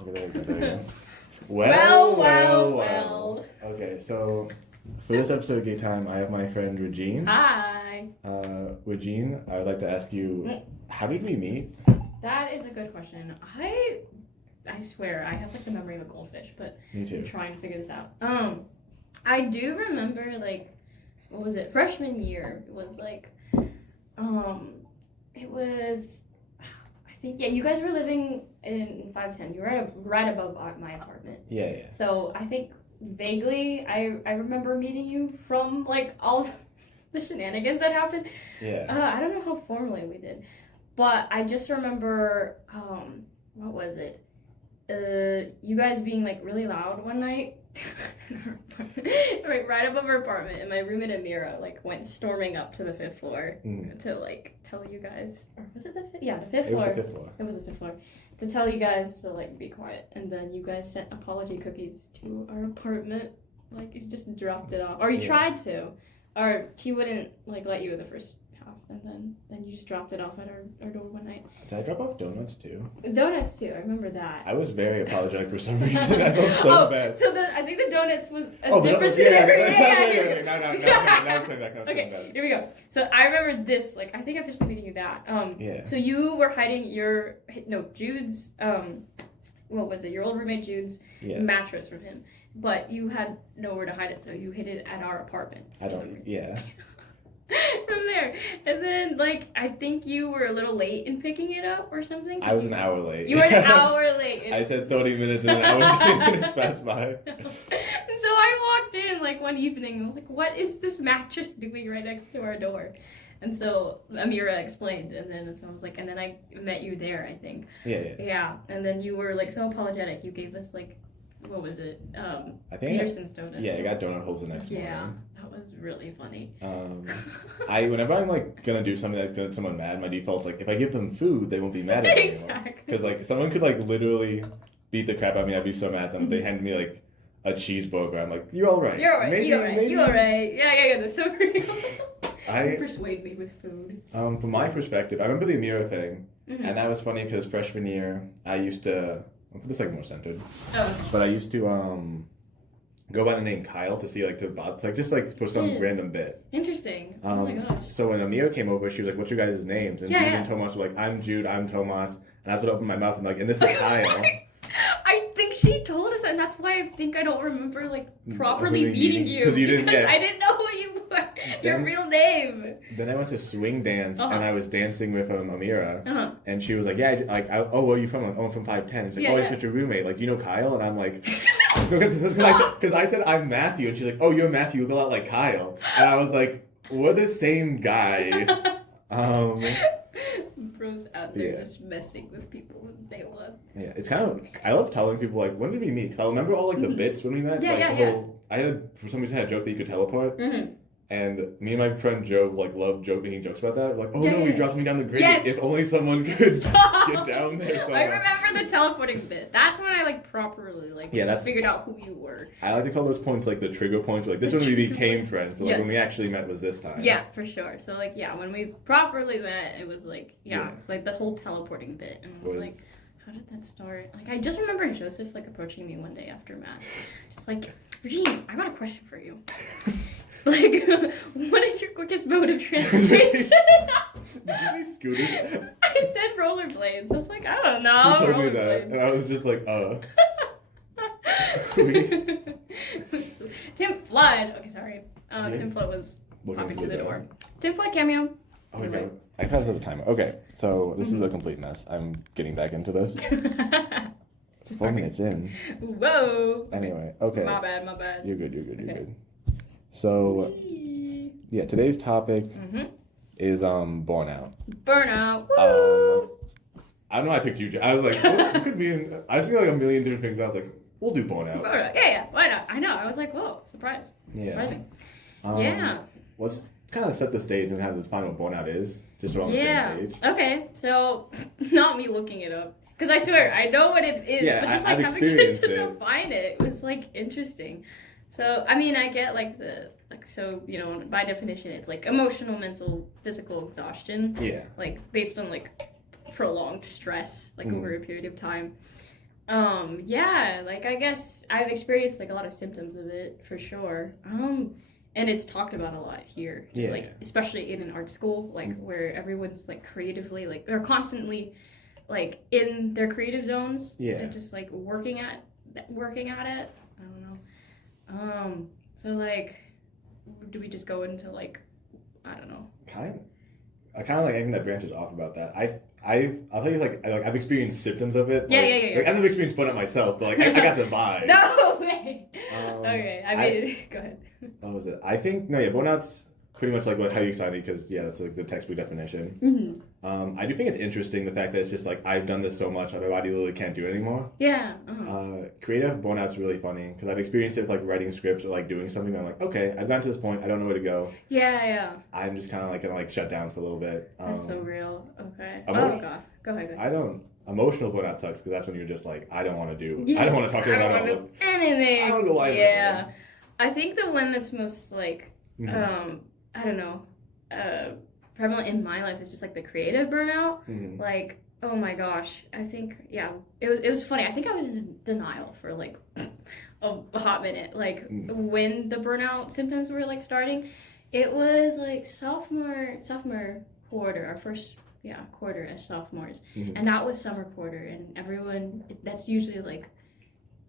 Okay, there we go. Well. Okay, so for this episode of Gay Time, I have my friend Regine. Hi. Regine, I would like to ask you, how did we meet? That is a good question. I swear, I have like the memory of a goldfish, but Me too. I'm trying to figure this out. I do remember what was it? Freshman year was it was, I think, yeah, you guys were living in 510. You were right above my apartment. Yeah. So I think vaguely, I remember meeting you from like all of the shenanigans that happened. Yeah. I don't know how formally we did, but I just remember, what was it? You guys being like really loud one night. right above our apartment, and my roommate Amira went storming up to the 5th floor to tell you guys, or was it the fifth? Yeah, the 5th floor. It was the 5th floor. It was the 5th floor, to tell you guys to be quiet, and then you guys sent apology cookies to our apartment. You just dropped it off, or you tried to, or she wouldn't let you in the first half, and then you just dropped it off at our door one night. Did I drop off donuts too? Donuts too, I remember that. I was very apologetic for some reason. I felt so bad. So I think the donuts was a different scenario. No, okay, here we go. So I remember this, I think I finished meeting you that. So you were hiding Jude's, what was it, your old roommate Jude's mattress from him. But you had nowhere to hide it, so you hid it at our apartment. From there. And then, I think you were a little late in picking it up or something. I was an hour late. You were an hour late. I said 30 minutes and an hour 30 minutes passed by. And so I walked in, one evening, and I was like, what is this mattress doing right next to our door? And so Amira explained, and then I was and then I met you there, I think. Yeah, and then you were, so apologetic. You gave us, what was it? I think Peterson's donuts. Yeah, I got donut holes the next morning. Yeah, that was really funny. Whenever I'm gonna do something that's gonna make someone mad, my default's if I give them food, they won't be mad at me anymore. Because someone could literally beat the crap out of me. I'd be so mad at them. If they handed me a cheeseburger, I'm like, you're all right. You're all right. Maybe, you're all right. You're all right. Yeah. That's so real. You persuade me with food. From my perspective, I remember the Amira thing, and that was funny because freshman year I used to. I'll put this more centered. Oh. But I used to go by the name Kyle to see the bots, just for some random bit. Interesting. Oh my gosh. So when Amira came over, she was like, "What's your guys' names?" And Jude and Tomas were like, "I'm Jude, I'm Tomas," and I was gonna open my mouth and this is Kyle. I think she told us, and that's why I think I don't remember properly meeting you. Because you didn't. Because I didn't know who you were. Your real name. Then I went to swing dance and I was dancing with Amira, and she was like, "Yeah, oh, where are you from?" I'm like, "Oh, I'm from 510." She's like, "Oh, it's your roommate. Do you know Kyle?" And I'm like, because I said I'm Matthew, and she's like, "Oh, you're Matthew. You look a lot like Kyle." And I was like, "We're the same guy." Bros out there just messing with people when they love. Yeah, it's I love telling people when did we meet? Because I remember all the bits when we met. For some reason I had a joke that you could teleport. And me and my friend Joe love making jokes about that. He drops me down the grate. Yes. If only someone could get down there somewhere. I remember the teleporting bit. That's when I properly figured out who you were. I like to call those points the trigger points. This is when we became friends, but when we actually met was this time. Yeah, for sure. So when we properly met, it was the whole teleporting bit, and I was how did that start? I just remember Joseph approaching me one day after mass, just Regine, I got a question for you. What is your quickest mode of transportation? Did you say scooters? I said rollerblades. I was I don't know. You told me that, and I was just Tim Flood. Okay, sorry. Tim Flood was popping through the door. Tim Flood cameo. Oh my god. I kind of have a timer. Okay, so this is a complete mess. I'm getting back into this. 4 minutes in. Whoa. Anyway, okay. My bad. You're good. You're good. So, today's topic is Burnout. Burnout. Woo! I don't know. I picked you. I was like, it could be. I was thinking a million different things. I was like, we'll do Burnout. Yeah. Why not? I know. I was like, whoa, surprise. Yeah. Surprising. Let's kind of set the stage and have to define what Burnout is, just so we're on the same page. Okay. So, not me looking it up. Because I swear, I know what it is, but just I've having to define it was interesting. So, I mean, I get by definition, it's emotional, mental, physical exhaustion. Yeah. Based on prolonged stress, over a period of time. Yeah, like I guess I've experienced like a lot of symptoms of it for sure. And it's talked about a lot here. Just like especially in an art school, like where everyone's like creatively like they're constantly like in their creative zones. Yeah. And just like working at it. I don't know. So like do we just go into like I don't know. I kind of like anything that branches off about that. I'll tell you like I've experienced symptoms of it. Yeah. Like, I've never experienced burnout myself, but like I got the vibe. No way. Okay, I mean, go ahead. What was it? I think burnout's pretty much like how you explained it because that's like the textbook definition. Mm-hmm. I do think it's interesting the fact that it's just like I've done this so much, my body literally can't do it anymore. Yeah. Creative burnout's really funny because I've experienced it with like writing scripts or like doing something. And I'm like, okay, I've gotten to this point. I don't know where to go. Yeah. I'm just kind of like gonna like shut down for a little bit. That's so real. Okay. Oh god. Go ahead. Emotional burnout sucks because that's when you're just like, I don't want to do. Yeah, I don't want to talk to anyone. I don't want to do anything. I don't want to go live. Yeah. I think the one that's most like, Mm-hmm. I don't know, prevalent in my life is just like the creative burnout. Mm-hmm. Like, oh my gosh, I think it was funny. I think I was in denial for like a hot minute. Like when the burnout symptoms were like starting, it was like sophomore quarter, our first quarter as sophomores, and that was summer quarter, and everyone that's usually like.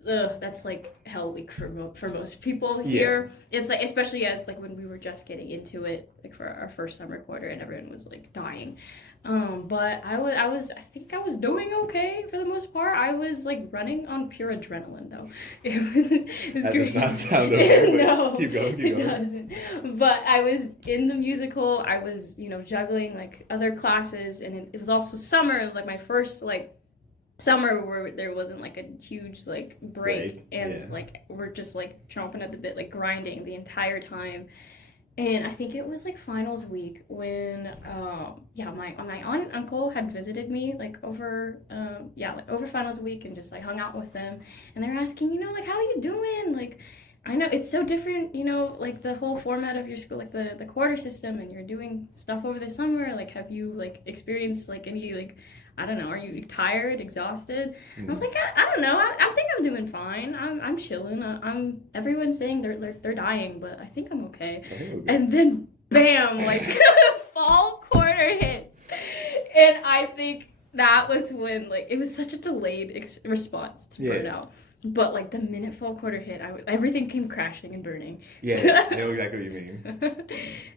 That's like hell week for most people here. It's like especially as like when we were just getting into it, like for our first summer quarter, and everyone was like dying. But I think I was doing okay for the most part. I was like running on pure adrenaline though. It was that great. Does not sound okay. No, keep going. It doesn't. But I was in the musical. I was juggling like other classes, and it was also summer. It was like my first like. Summer where there wasn't like a huge like break and like we're just like chomping at the bit, like grinding the entire time. And I think it was like finals week when my aunt and uncle had visited me like over over finals week and just like hung out with them, and they were asking like how are you doing, like I know it's so different, like the whole format of your school, like the quarter system, and you're doing stuff over the summer, like have you like experienced like any like I don't know, are you tired, exhausted? I was like, I don't know. I think I'm doing fine. I'm chilling. Everyone's saying they're dying, but I think I'm okay. And then bam, like fall quarter hits, and I think that was when like it was such a delayed response to burnout. But like the minute fall quarter hit, everything came crashing and burning. Yeah, I know exactly what you mean.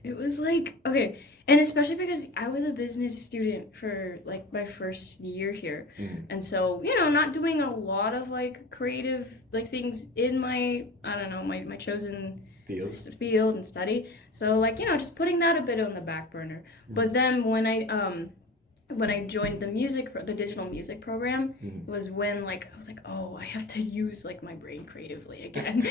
It was like okay. And especially because I was a business student for like my first year here. And so, not doing a lot of like creative like things in my, I don't know, my chosen field and study. So like, just putting that a bit on the back burner. But then when I joined the digital music program, was when like I was like, oh, I have to use like my brain creatively again.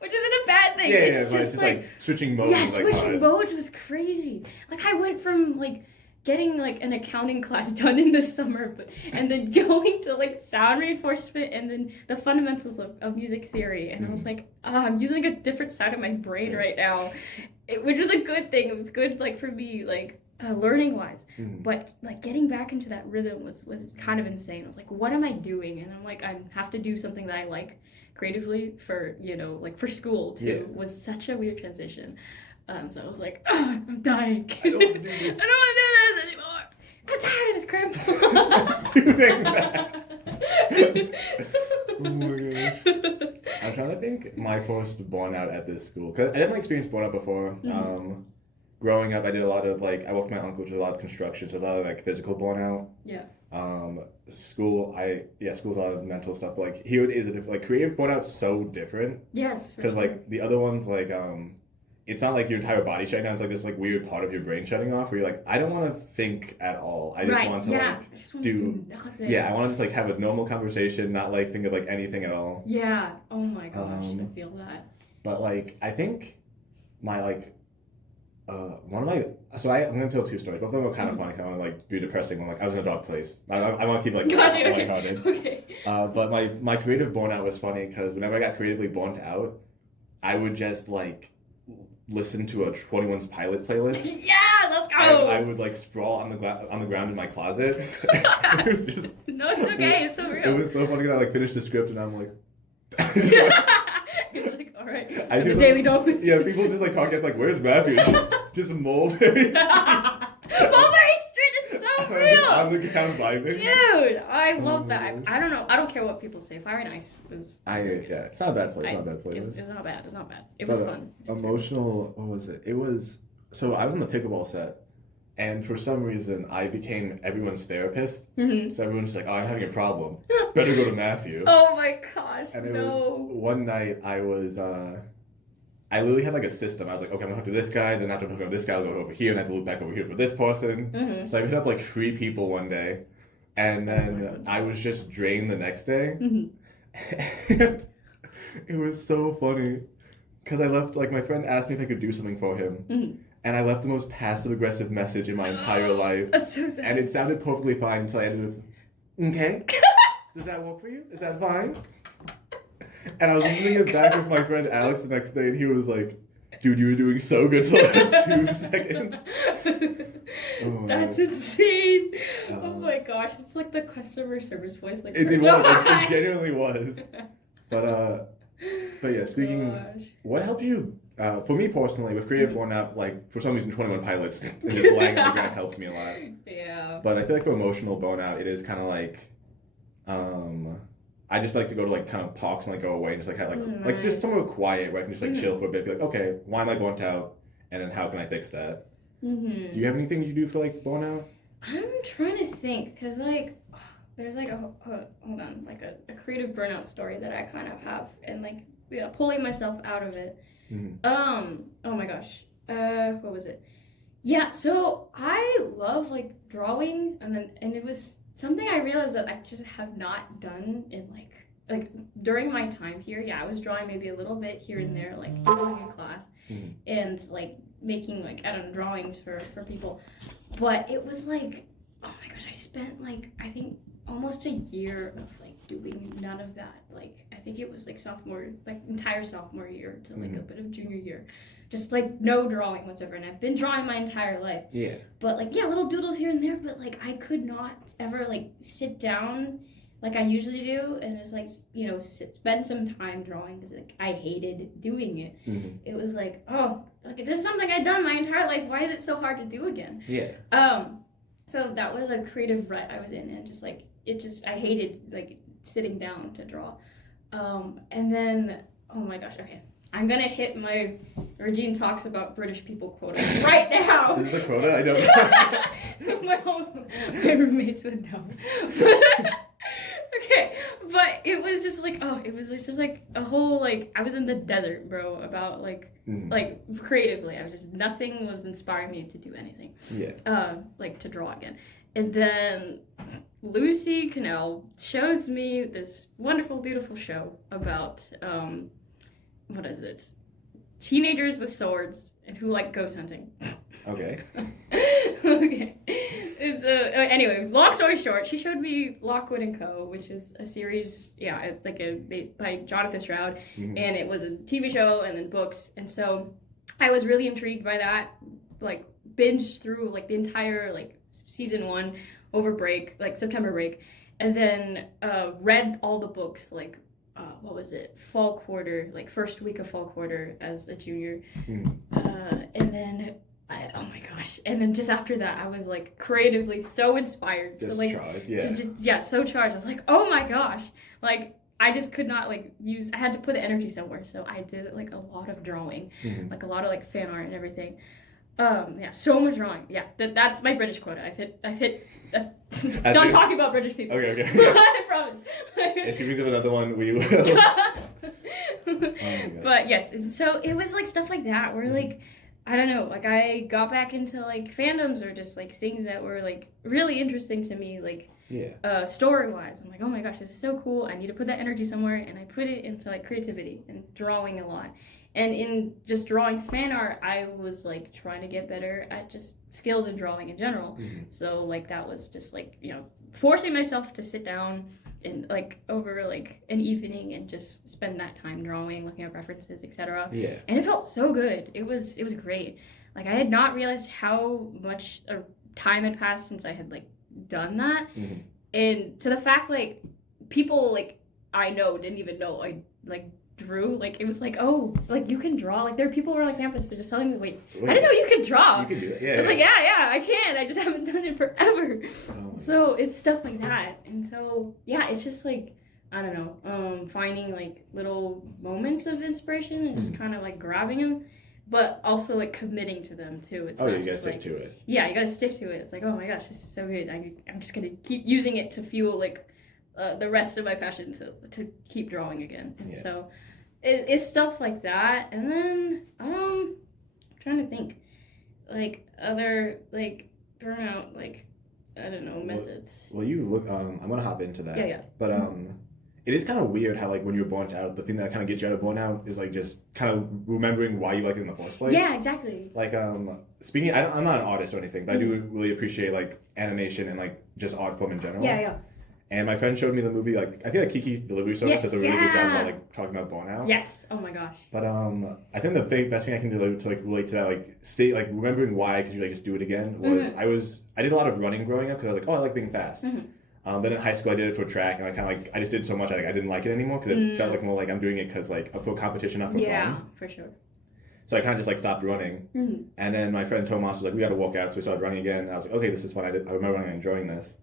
Which isn't a bad thing. It's just like switching modes. Yeah, switching modes was crazy. Like I went from like getting like an accounting class done in the summer, and then going to like sound reinforcement and then the fundamentals of music theory, and I was like, I'm using a different side of my brain right now, which was a good thing. It was good like for me like. Learning wise, but like getting back into that rhythm was kind of insane. I was like, what am I doing? And I'm like, I have to do something that I like creatively for like for school too. Was such a weird transition. So I was like, oh, I'm dying. I don't want to do this. I don't want to do this anymore. I'm tired of this crap. Oh my gosh. I'm trying to think my first burnout at this school because I definitely experienced burnout before. Growing up, I did a lot of like I worked with my uncle, which was a lot of construction, so it was a lot of like physical burnout. School's a lot of mental stuff. But like here it is a different, like creative burnout's so different. Yes. Because like the other ones like it's not like your entire body shutting down. It's like this like weird part of your brain shutting off where you're like, I don't want to think at all. I just want to do nothing. Yeah, I want to just like have a normal conversation, not like think of like anything at all. Yeah. Oh my gosh, I feel that. But like I think my like. I'm gonna tell two stories. Both of them are kind of funny. I want to like be depressing. When like I was in a dark place. I want to keep like lighthearted. Okay. But my creative burnout was funny because whenever I got creatively burnt out, I would just like listen to a 21's Pilot playlist. Yeah, let's go. I would like sprawl on the ground in my closet. It was just no, it's okay. It's so real. It was so funny because I like finished the script and I'm like. You're like, all right. The daily dose. Yeah, people just like talk. It's like, where's Matthew? Just Mulberry. Mulberry Street is so real. On the ground vibing. Dude, I love that. I don't know. I don't care what people say. Fire and Ice was. It's not a bad place. It's not a bad place. It's not bad. It's not bad. It was fun. Emotional. What was it? It was. So I was on the pickleball set. And for some reason, I became everyone's therapist. Mm-hmm. So everyone's like, oh, I'm having a problem. Better go to Matthew. Oh my gosh, and it was one night I literally had like a system. I was like, okay, I'm going to talk to this guy, then after I talk to this guy, I'll go over here, and I have to look back over here for this person. Mm-hmm. So I hit up like 3 people one day. And then I was just drained the next day. Mm-hmm. And it was so funny. Because I left, like my friend asked me if I could do something for him. Mm-hmm. And I left the most passive-aggressive message in my entire life. That's so sad. And it sounded perfectly fine until I ended with, okay, does that work for you? Is that fine? And I was listening it back with my friend Alex the next day, and he was like, dude, you were doing so good for the last 2 seconds. Oh, that's insane. Oh my gosh, it's like the customer service voice. Like it was. It genuinely was. But yeah, speaking, what helped you? For me personally, with creative burnout, like for some reason, 21 Pilots and just laying on the ground helps me a lot. Yeah. But I feel like for emotional burnout, it is kind of like, I just like to go to like kind of parks and like go away and just like have like just somewhere quiet where I can just like chill for a bit. Be like, okay, why am I burnt out? And then how can I fix that? Mm-hmm. Do you have anything you do for like burnout? I'm trying to think because like there's like hold on, like a creative burnout story that I kind of have and like pulling myself out of it. Mm-hmm. Oh my gosh. What was it? Yeah, so I love like drawing and it was something I realized that I just have not done in like during my time here. Yeah, I was drawing maybe a little bit here and there, like doodling in class and like making like, I don't know, drawings for people. But it was like, oh my gosh, I spent like, I think almost a year of like doing none of that. Like I think it was like entire sophomore year to like a bit of junior year, just like no drawing whatsoever. And I've been drawing my entire life. Yeah. But like little doodles here and there. But like I could not ever like sit down like I usually do and just like spend some time drawing because like I hated doing it. Mm-hmm. It was like, oh, like this is something I've done my entire life. Why is it so hard to do again? Yeah. So that was a creative rut I was in, and just like I hated like sitting down to draw. And then, oh my gosh, okay. I'm gonna hit my Regine talks about British people quota right now. Is this a quota? I don't know. my roommates would know. Okay, but it was just like, it was just like a whole, like, I was in the desert, bro, about like creatively. I was just, nothing was inspiring me to do anything. Yeah. Like to draw again. And then Lucy Cannell shows me this wonderful, beautiful show about, what is it? Teenagers with swords and who like ghost hunting. Okay. Okay. It's anyway, long story short, she showed me Lockwood & Co., which is a series, by Jonathan Stroud, and it was a TV show and then books, and so I was really intrigued by that, like binged through like the entire like season 1 over break, like September break, and then read all the books like what was it, fall quarter, like first week of fall quarter as a junior, and then oh my gosh, and then just after that I was like creatively so inspired to like charged, so charged. I was like, oh my gosh, like I just could not like I had to put the energy somewhere, so I did like a lot of drawing, like a lot of like fan art and everything. So much drawing. Yeah, that's my British quota. I've hit. Done talking about British people. Okay. I promise. If you think of another one, we will. But yes, so it was like stuff like that where like, I don't know, like I got back into like fandoms or just like things that were like really interesting to me, like story-wise. I'm like, oh my gosh, this is so cool. I need to put that energy somewhere, and I put it into like creativity and drawing a lot. And in just drawing fan art, I was like trying to get better at just skills in drawing in general. So like that was just like, forcing myself to sit down and like over like an evening and just spend that time drawing, looking at references, etc. Yeah. And it felt so good. It was great. Like, I had not realized how much time had passed since I had, like, done that. Mm-hmm. And to the fact, like, people, like, I know didn't even know I, like, drew. Like, it was like, oh, like, you can draw. Like, there are people who were, like, campus who just telling me, wait, I didn't know you could draw. You can do it. Yeah, I was like, yeah, I can. I just haven't done it forever. Oh. So it's stuff like that. And so, yeah, it's just, like, I don't know, finding, like, little moments of inspiration and just kind of, like, grabbing them. But also, like, committing to them, too. It's you not gotta just, stick like, to it. Yeah, you gotta stick to it. It's like, oh my gosh, this is so good. I'm just gonna keep using it to fuel, like, the rest of my passion to keep drawing again. And so it's stuff like that. And then, I'm trying to think, like, other, like, burnout, like, I don't know, methods. Well, you look, I'm gonna hop into that. Yeah. But, it is kind of weird how, like, when you're burnt out, the thing that kind of gets you out of burnout is, like, just kind of remembering why you like it in the first place. Yeah, exactly. Like, speaking, I'm not an artist or anything, but I do really appreciate, like, animation and, like, just art form in general. Yeah. And my friend showed me the movie, like, I feel like Kiki's Delivery Service does a really good job about, like, talking about burnout. Yes. Oh my gosh. But, I think the best thing I can do to, like, relate to that, like, remembering why, because you, like, just do it again, was, I did a lot of running growing up, because I was like, oh, I like being fast. Mm-hmm. Then in high school, I did it for track, and I kind of like, I just did so much, I didn't like it anymore, because it felt like more like I'm doing it because, like, for competition, not for fun. Yeah, for sure. So I kind of just, like, stopped running. Mm-hmm. And then my friend Tomas was like, we got to walk out, so we started running again. And I was like, okay, this is fun. I remember running and enjoying this.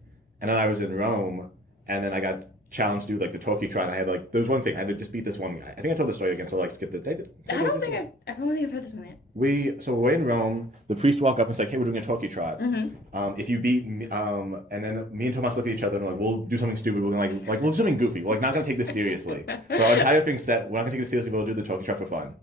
And then I was in Rome, and then I got challenged to do, like, the Turkey trot, and I had, like, there was one thing, I had to just beat this one guy. I think I told the story again, so, like, skip this. I don't think I've heard this one yet. So we're in Rome, the priest walked up and said, like, hey, we're doing a Turkey trot. Mm-hmm. If you beat me, and then me and Tomas look at each other and we're like, we'll do something stupid, we're gonna, like, we'll do something goofy, we're, like, not gonna take this seriously. So our entire thing's set, we're not gonna take this seriously, we'll do the Turkey trot for fun.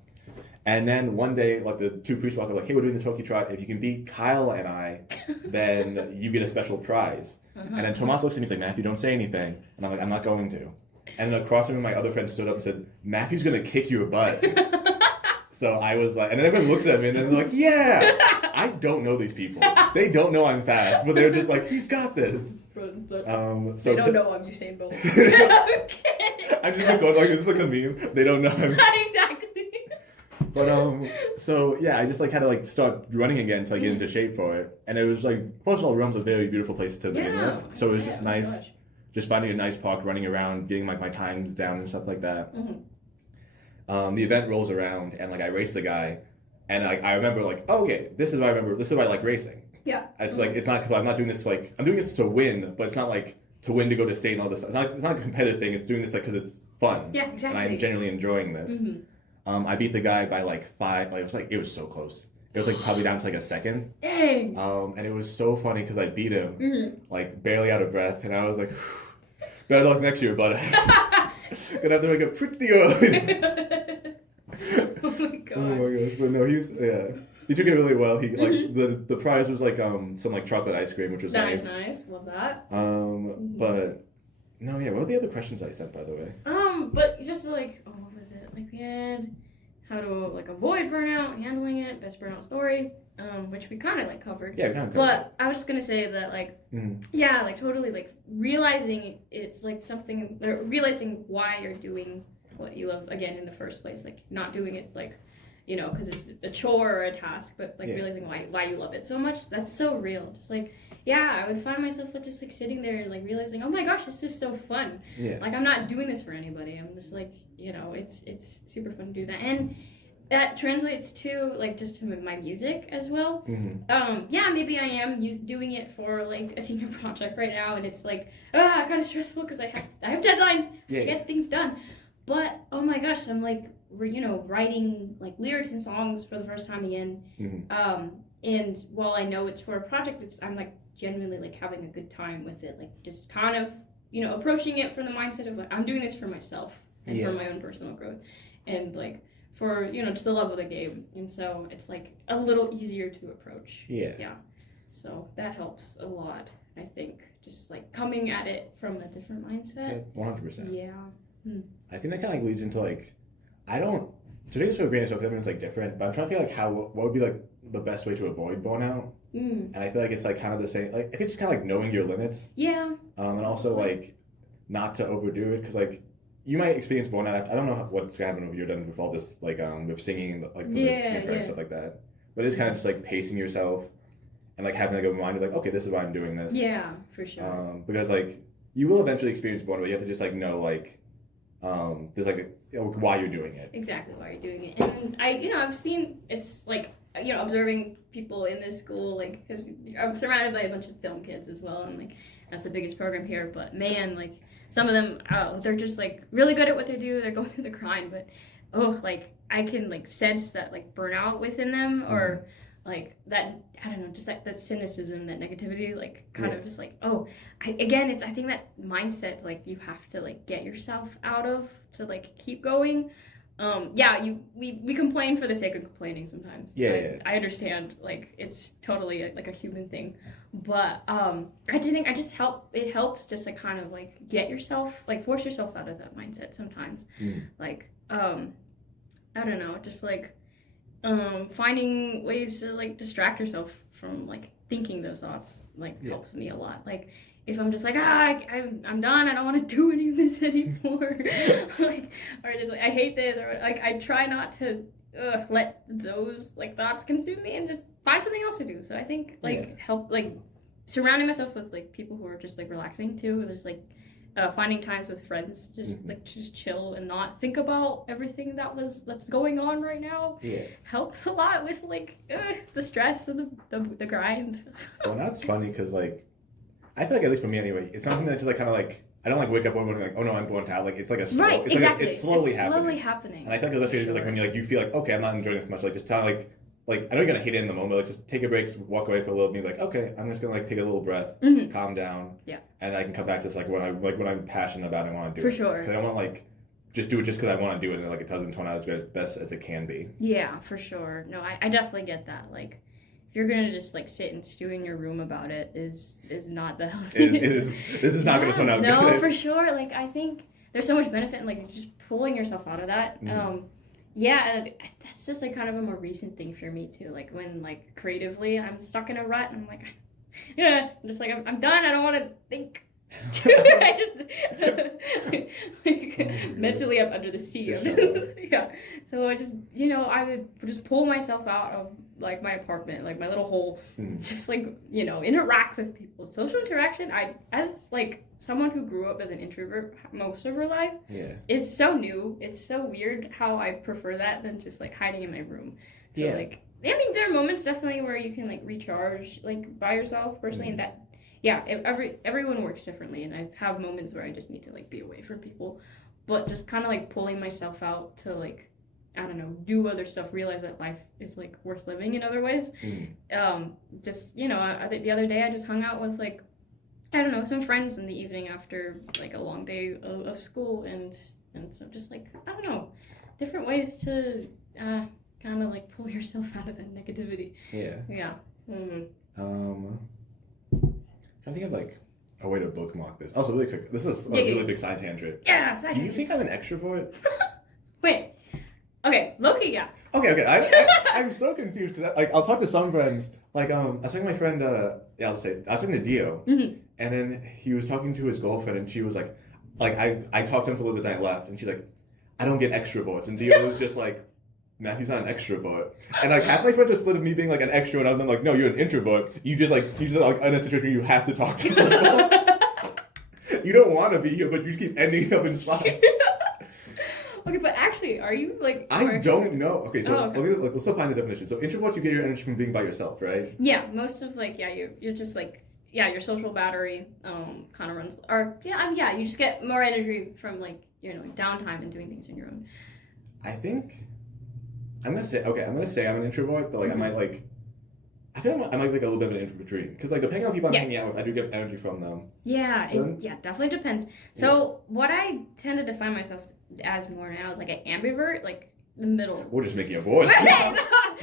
And then one day, like, the two priests walk up, like, hey, we're doing the Turkey trot, if you can beat Kyle and I, then you get a special prize. And then Tomas looks at me and he's like, Matthew, don't say anything. And I'm like, I'm not going to. And then across from me, my other friend stood up and said, Matthew's gonna kick your butt. So I was like, and then everyone looks at me and then they're like, yeah! I don't know these people. They don't know I'm fast, but they're just like, he's got this. So they don't know I'm Usain Bolt. I'm just like going like, this is like a meme. They don't know I'm... Exactly. But, so yeah, I just like had to like start running again to like get into shape for it. And it was like, first of all, Rome's a very beautiful place to begin with. So it was just nice. Just finding a nice park, running around, getting like my times down and stuff like that. Mm-hmm. The event rolls around and like I race the guy, and like I remember like, oh yeah, this is what I remember. This is why I like racing. Yeah. It's like it's not because I'm not doing this to, like I'm doing this to win, but it's not like to win to go to state and all this stuff. It's not a competitive thing. It's doing this like because it's fun. Yeah, exactly. And I'm genuinely enjoying this. Mm-hmm. I beat the guy by like 5. Like it was so close. It was like probably down to like a second. Dang. And it was so funny because I beat him, like barely out of breath, and I was like, better luck next year, bud. Gonna have to make it pretty early. Oh my gosh. Oh my gosh. But no, he took it really well. He like the prize was like some like chocolate ice cream, which was nice. Nice. Love that. But no, yeah. What were the other questions I sent, by the way? But just like, oh, what was it? Like we had how to like avoid burnout, handling it, best burnout story, which we kind of like covered. Yeah, kind of. But I was just gonna say that like, yeah, like totally like realizing it's like something, realizing why you're doing what you love again in the first place, like not doing it like, you know, because it's a chore or a task, but like realizing why you love it so much. That's so real. Just like, yeah, I would find myself like just like sitting there and like realizing, oh my gosh, this is so fun. Yeah. Like I'm not doing this for anybody. I'm just like, you know, it's super fun to do that. And that translates to like just to my music as well. Yeah, maybe I am doing it for like a senior project right now, and it's like kind of stressful because I have deadlines to get things done. But oh my gosh, I'm like writing like lyrics and songs for the first time again. And while I know it's for a project, I'm like genuinely like having a good time with it, like just kind of approaching it from the mindset of like I'm doing this for myself and for my own personal growth, and like for just the love of the game. And so it's like a little easier to approach. Yeah. So that helps a lot, I think, just like coming at it from a different mindset. 100%. Yeah. I think that kind of like leads into like, to take this for a grain of salt because everyone's like different, but I'm trying to feel like what would be like the best way to avoid burnout. And I feel like it's like kind of the same, like I think it's just kind of like knowing your limits. Yeah. And also like not to overdo it, because like you might experience burnout. I don't know what's gonna happen if you're done with all this like with singing and like the and stuff like that. but it's kind of just like pacing yourself and like having like a reminder like, okay, this is why I'm doing this. Yeah, for sure. Because like you will eventually experience boredom, but you have to just like know like there's like why you're doing it. Exactly why you're doing it. And I've seen it's like observing people in this school, like, because I'm surrounded by a bunch of film kids as well, and like that's the biggest program here. But man, like some of them, they're just like really good at what they do. They're going through the grind, but like I can like sense that like burnout within them, or like that, I don't know, just like that cynicism, that negativity, like kind of just like, I think that mindset, like you have to like get yourself out of to like keep going. We complain for the sake of complaining sometimes. I understand, like it's totally like a human thing, but it helps just to kind of like get yourself, like force yourself out of that mindset sometimes. Like I don't know, just like finding ways to like distract yourself from like thinking those thoughts helps me a lot. Like if I'm just like I'm done, I don't want to do any of this anymore, like, or just like I hate this, or like I try not to let those like thoughts consume me and just find something else to do. So I think help like surrounding myself with like people who are just like relaxing too. There's like finding times with friends, just chill and not think about everything that's going on right now. Helps a lot with like the stress and the grind. Well, that's funny because like I feel like, at least for me anyway, it's something that's just like kind of like I don't like wake up one morning like, oh no, I'm burnt out. Like it's like a slow, right, it's exactly. Like it's slowly happening. And I think that's like when you feel like, okay, I'm not enjoying this much. Like just tell like I know you're gonna hate it in the moment. Like just take a break, walk away for a little bit. Be like, okay, I'm just gonna like take a little breath, calm down, and I can come back to this like when I'm passionate about it, I want to do for it. sure. Because I don't want like just do it just because I want to do it and like it doesn't turn out as best as it can be. Yeah, for sure. No, I definitely get that. Like if you're gonna just like sit and stew in your room about it is not the healthiest. This is not gonna turn out good. No, for sure. Like I think there's so much benefit in like just pulling yourself out of that. That's just like kind of a more recent thing for me too. Like when like creatively I'm stuck in a rut and I'm like, I'm just like I'm done. I don't want to think. I just mentally I'm under the sea. So I just I would just pull myself out of like my apartment, like my little hole, just like interact with people. Social interaction, as like someone who grew up as an introvert most of her life, is so new. It's so weird how I prefer that than just like hiding in my room. So like I mean there are moments definitely where you can like recharge like by yourself personally, and that everyone works differently, and I have moments where I just need to like be away from people, but just kind of like pulling myself out to like I don't know, do other stuff, realize that life is like worth living in other ways. Just I think the other day I just hung out with like I don't know, some friends in the evening after like a long day of school, and so just like I don't know, different ways to kind of like pull yourself out of that negativity. I think of like a way to bookmark this. Also, really quick, this is a really big side tangent. Do you think I'm an extrovert? Wait. Okay, Loki, yeah. Okay. I'm so confused because like I'll talk to some friends. Like I was talking to my friend. I was talking to Dio, and then he was talking to his girlfriend, and she was like I talked to him for a little bit, then I left, and she's like, I don't get extroverts, and Dio was just like, Matthew's not an extrovert, and like half my friends are split of me being like an extrovert, and I'm like, no, you're an introvert. You just like in a situation you have to talk to people. You don't want to be here, but you just keep ending up in spots. Okay, but actually, are you like? I don't know. Okay, so let's define the definition. So introvert, you get your energy from being by yourself, right? Yeah, most of like you're just like your social battery kind of runs, or you just get more energy from like downtime and doing things on your own. I think I'm gonna say I'm an introvert, but like I might like. I think I might be like a little bit of an introvert because like depending on people I'm hanging out with, I do get energy from them. Definitely depends. So what I tend to define myself as more now is like an ambivert, like the middle. We're just making a voice. Wait, no,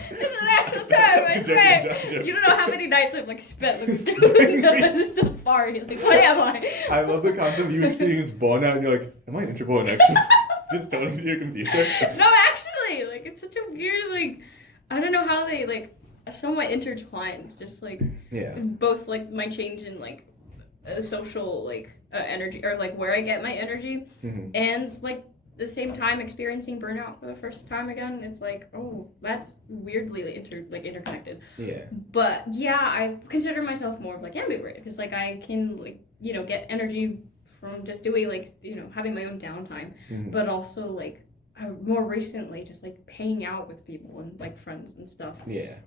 this is an actual term, my friend. You don't know how many nights I've like spent doing this safari. Like, what am I? I love the concept of you experience burnout and you're like, am I an introvert or an extrovert? Just totally into your computer. No, actually, like it's such a weird like I don't know how they like somewhat intertwined. Just like both like my change in like social like energy or like where I get my energy and like the same time experiencing burnout for the first time again. It's like, oh, that's weirdly interconnected. Yeah. But yeah, I consider myself more of like ambivert because like I can like, you know, get energy from just doing like, you know, having my own downtime, but also like more recently just like hanging out with people and like friends and stuff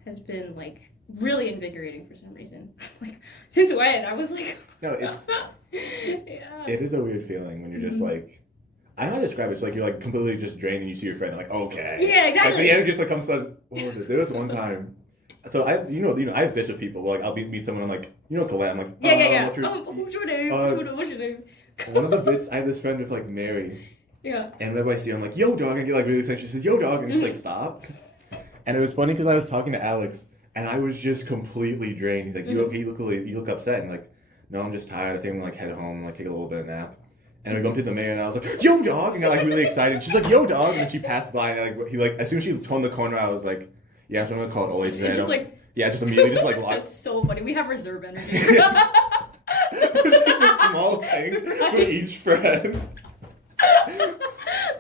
has been like really invigorating for some reason. Like since when? I was like, no, it's it is a weird feeling when you're just like, I don't know how to describe it. It's like you're like completely just drained and you see your friend and like, okay. Yeah, exactly. Like the energy just like comes to, what was it? There was one time. So I have bitch with people. Like I'll meet someone. I'm like, you know, Colette. I'm like, yeah. What's your name? What's your name? One of the bits, I have this friend with like Mary. Yeah. And whenever I see her, I'm like, yo, dog, and I get like really excited. She says, yo, dog, and just like stop. And it was funny because I was talking to Alex, and I was just completely drained. He's like, you okay? You look upset, and like, no, I'm just tired. I think I'm gonna like head home and like take a little bit of nap. And we bumped into Mary, and I was like, yo, dog, and I got like really excited. She's like, yo, dog, and then she passed by, and like he like as soon as she turned the corner, I was like, yeah, so I'm gonna call it Ole today. Just like. Yeah, just immediately just like That's so funny. We have reserve energy. It's just a small tank for each friend.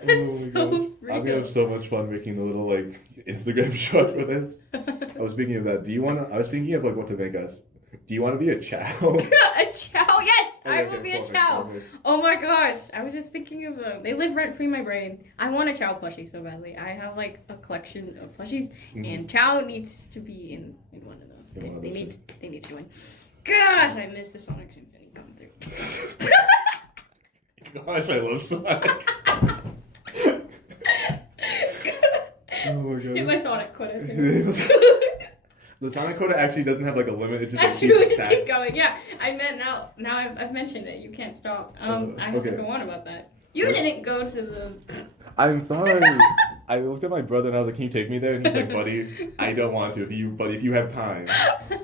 That's so real. I'm gonna have so much fun making the little like Instagram shot for this. I was thinking of that. I was thinking of like what to make us. Do you want to be a chow? A chow? Yes, okay, I will be a chow. Perfect. Oh my gosh, I was just thinking of them. They live rent free in my brain. I want a chow plushie so badly. I have like a collection of plushies, and chow needs to be in one of those. They need to join. Gosh, I missed the Sonic Symphony concert. Gosh, I love Sonic. Oh my god. Get my Sonic quota. The Sonic quota actually doesn't have like a limit. It just That's true. It just keeps going. Yeah, I meant now I've mentioned it. You can't stop. I have to go on about that. You didn't go to the. I'm sorry. I looked at my brother and I was like, "Can you take me there?" And he's like, "Buddy, I don't want to. If you have time,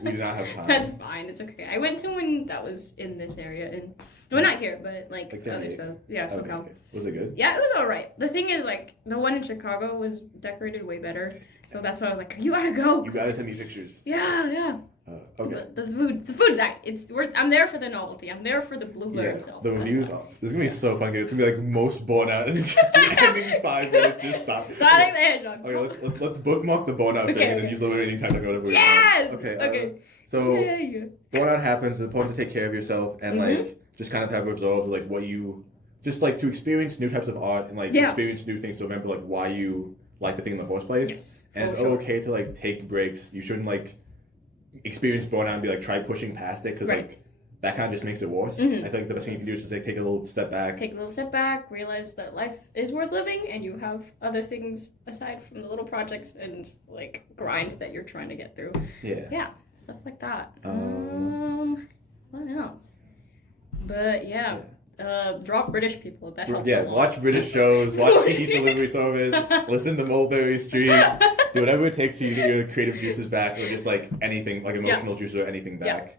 we do not have time." That's fine. It's okay. I went to one that was in this area, and well, not here, but like other stuff. Yeah, SoCal. Okay. Was it good? Yeah, it was all right. The thing is, like, the one in Chicago was decorated way better, so that's why I was like, "You gotta go." You gotta send me pictures. Yeah. Okay. The food's out. I'm there for the novelty. I'm there for the blooper himself. The reviews. This is gonna be so fun. It's gonna be like most Burnout, and it's just the ending 5 minutes just stop. Sonic the Hedgehog. Okay, let's bookmark the Burnout thing and then use the remaining time to go to. Yes. Okay. So Burnout happens. It's important to take care of yourself and like just kind of have resolve to like what you just like to experience new types of art and like experience new things. So remember like why you like the thing in the first place. Yes. And it's okay to like take breaks. You shouldn't like experience burnout and be like try pushing past it because like that kind of just makes it worse. I feel like the best thing you can do is just like take a little step back, realize that life is worth living and you have other things aside from the little projects and like grind that you're trying to get through. Yeah, stuff like that. What else? But drop British people. That helps a lot. Watch British shows, watch Kiki's Delivery Service, listen to Mulberry Street, do whatever it takes for you to get your creative juices back, or just like anything, like emotional juices or anything back.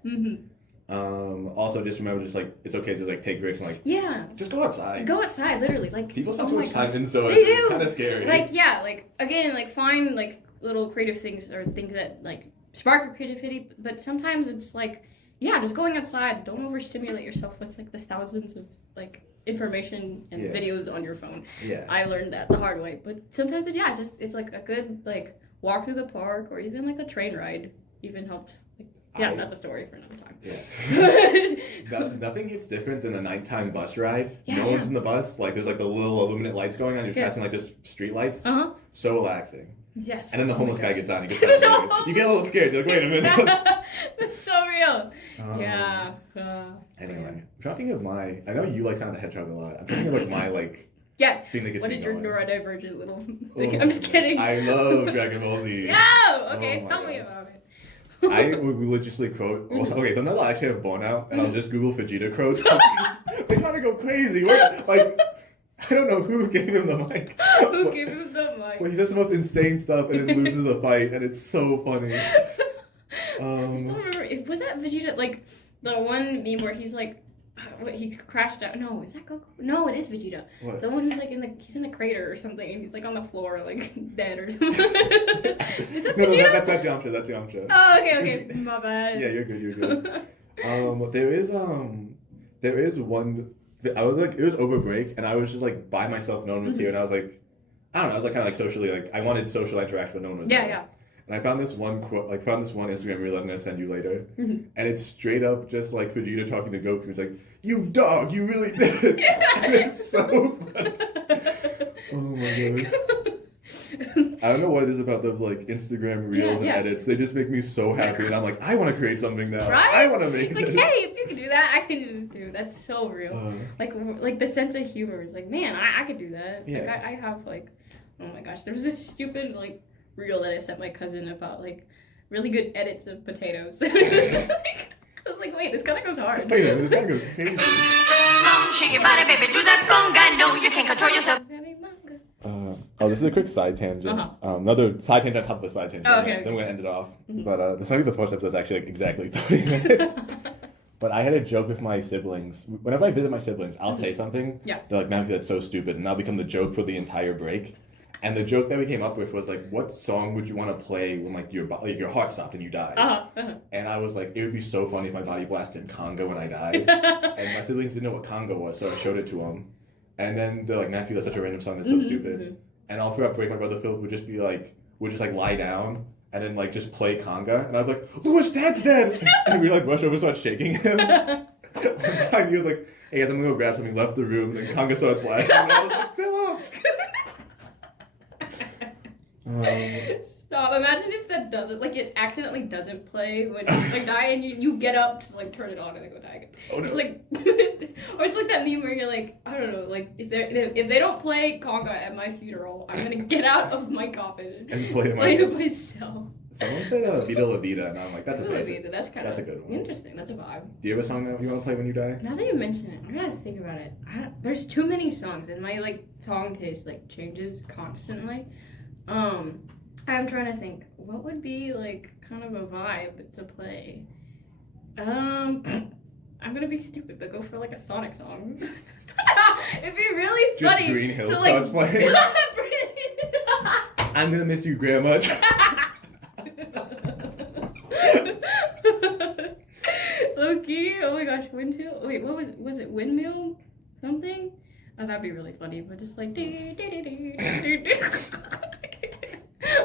Also, just remember, just like it's okay to just like take breaks and like just go outside. Go outside, literally. Like people spend too much time indoors. They do. It's kind of scary. Like again, like find like little creative things or things that like spark your creativity, but sometimes it's like. Yeah, just going outside. Don't overstimulate yourself with like the thousands of like information and videos on your phone. Yeah, I learned that the hard way. But sometimes it's like a good like walk through the park or even like a train ride even helps. Like, that's a story for another time. Yeah. Nothing hits different than a nighttime bus ride. No one's in the bus. Like there's like the little illuminate lights going on. You're passing like just street lights. So relaxing. Yes. And then the homeless guy gets on. You get a little scared. You're like, wait a minute. That's so real. Anyway, I'm trying to think of my. I know you like Sonic the Hedgehog a lot. I'm trying to think of like my like. Thing that gets what me is your going. neurodivergent little? I'm just kidding. I love Dragon Ball Z. Okay, tell me about it. I would religiously quote. Okay, sometimes I'll actually have Burnout, and I'll just Google Vegeta quotes. They kind of go crazy. Like. I don't know who gave him the mic. Who gave him the mic? But he does the most insane stuff and then loses a fight, and it's so funny. I still remember. Was that Vegeta? Like the one meme where he's like, he's crashed out. No, is that Goku? No, it is Vegeta. What? The one who's like he's in the crater or something, and he's like on the floor, like dead or something. Is that Vegeta? No, that's Yamcha. That's Yamcha. Oh, okay. My bad. Yeah, you're good. There is one it was over break, and I was just like by myself. No one was here, and I was like, I don't know. I was like kind of like socially like I wanted social interaction, but no one was there. Yeah. And I found this one quote, like found this one Instagram reel I'm gonna send you later, and it's straight up just like Vegeta talking to Goku. It's like, "You dog, you really did it." And it's so funny. Oh my god. I don't know what it is about those like Instagram reels and edits. They just make me so happy, and I'm like, I want to create something now. Right? I want to make like, this. Hey, if you can do that, I can do this too. That's so real. Like the sense of humor is like, man, I could do that. Yeah. Like I have like, oh my gosh, there was this stupid like reel that I sent my cousin about like really good edits of potatoes. I was like, wait, this kind of goes hard. Wait, this kind of goes crazy. Shake your body, baby, do that conga. No, you can't control yourself. This is a quick side tangent. Another side tangent on top of a side tangent. Oh, okay. Then we're gonna end it off. But this might be the first episode that's actually like exactly 30 minutes. But I had a joke with my siblings. Whenever I visit my siblings, I'll say something. Yeah. They're like, "Man, that's so stupid," and that'll become the joke for the entire break. And the joke that we came up with was like, "What song would you want to play when like your heart stopped and you died?" And I was like, "It would be so funny if my body blasted conga when I died." And my siblings didn't know what conga was, so I showed it to them. And then they're like, "Matthew, that's such a random song. That's so stupid." And all throughout break, my brother Philip would just lie down and then like just play conga, and I'd be like, "Louis, Dad's dead!" And we like rush over and start shaking him. One time he was like, "Hey guys, I'm gonna go grab something." Left the room, and then conga started blasting, and I was like, "Philip!" Stop. Imagine if that doesn't, like, it accidentally doesn't play when you like die and you get up to like turn it on and then go die again. Oh, no. It's like, or it's like that meme where you're like, I don't know, like if they don't play conga at my funeral, I'm gonna get out of my coffin and play it myself. Someone said Vida La Vida, and I'm like, that's a good one. Interesting. That's a vibe. Do you have a song that you want to play when you die? Now that you mention it, I'm gonna think about it. There's too many songs, and my like song taste like changes constantly. I'm trying to think what would be like kind of a vibe to play. I'm gonna be stupid, but go for like a Sonic song. It'd be really Just funny. Green Hill to, starts like, playing. I'm gonna miss you, Grandma. Loki, oh my gosh, windmill. Wait, what was it? Windmill something? Oh, that'd be really funny. But just like.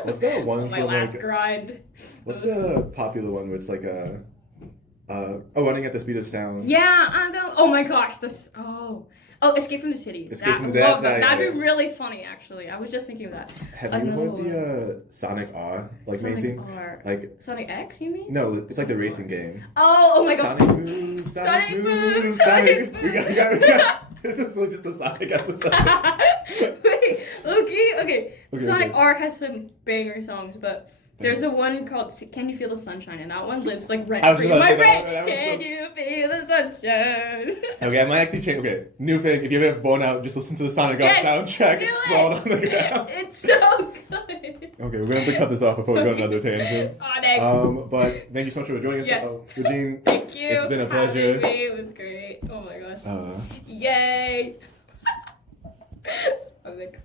What's that one my from last like? grind. What's the popular one where it's like running at the speed of sound? Yeah, I'm going. Oh my gosh, this. Oh, Escape from the City. That'd be really funny, actually. I was just thinking of that. Have you heard the Sonic R main thing? Like Sonic X, you mean? No, it's like the racing game. Oh my gosh. Sonic moves, Sonic moves, Sonic. We got. This is just a Sonic episode. Wait, okay. Sonic R has some banger songs, but there's a one called "Can You Feel the Sunshine," and that one lives like rent free in my brain. Can you feel the sunshine? Okay, I might actually change. Okay, new thing. If you ever born out, just listen to the Sonic R soundtrack sprawled on the ground. It's so good. Okay, we're gonna have to cut this off before we go on another tangent. Sonic. But thank you so much for joining us. Yes. Regine, thank you. It's been a pleasure. It was great. Oh my gosh. Uh, Yay. Sonic.